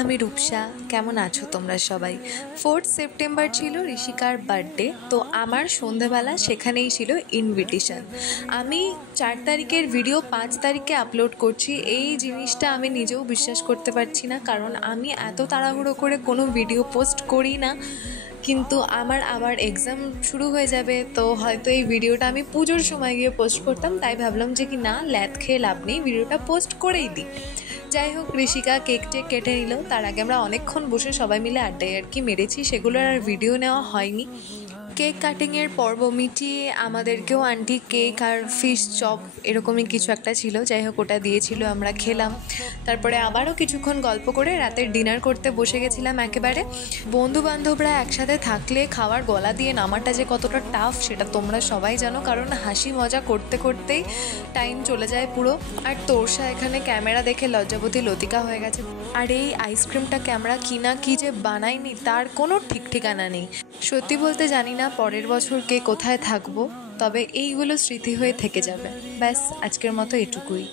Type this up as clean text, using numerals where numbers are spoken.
আমি রূপসা। কেমন আছো তোমরা সবাই? 4th সেপ্টেম্বর ছিল ঋষিকার বার্থডে। তো আমার সন্ধেবেলা সেখানেই ছিল ইনভিটেশন। আমি 4 তারিখের ভিডিও 5 তারিখে আপলোড করছি। এই জিনিসটা আমি নিজেও বিশ্বাস করতে পারছি না, কারণ আমি এত তাড়াহুড়ো করে কোনো ভিডিও পোস্ট করি না। কিন্তু আমার আবার এক্সাম শুরু হয়ে যাবে, তো হয়তো এই ভিডিওটা আমি পুজোর সময় গিয়ে পোস্ট করতাম, তাই ভাবলাম যে কি না, ল্যাদ খেয়ে লাভ নেই, ভিডিওটা পোস্ট করেই দিই। যাই হোক, ঋষিকা কেক টেক কেটে নিল। তার আগে আমরা অনেকক্ষণ বসে সবাই মিলে আড্ডায় আর কি মেরেছি, সেগুলোর আর ভিডিও নেওয়া হয়নি। কেক কাটিংয়ের পর্ব মিটিয়ে আমাদেরকেও আন্টি কেক আর ফিশ চপ এরকমই কিছু একটা ছিল, যাই হোক ওটা দিয়েছিল, আমরা খেলাম। তারপরে আবারও কিছুক্ষণ গল্প করে রাতের ডিনার করতে বসে গেছিলাম একেবারে। বন্ধু বান্ধবরা একসাথে থাকলে খাওয়ার গলা দিয়ে নামাটা যে কতটা টাফ সেটা তোমরা সবাই জানো, কারণ হাসি মজা করতে করতেই টাইম চলে যায় পুরো। আর তোরসা এখানে ক্যামেরা দেখে লজ্জাবতী লতিকা হয়ে গেছে। আর এই আইসক্রিমটা ক্যামেরা কিনা কি যে বানায়নি তার কোনো ঠিক ঠিকানা নেই। সত্যি বলতে জানি না পরের বছর কে কোথায় থাকবো, তবে এইগুলো স্মৃতি হয়ে থেকে যাবে। ব্যাস, আজকের মতো এটুকুই।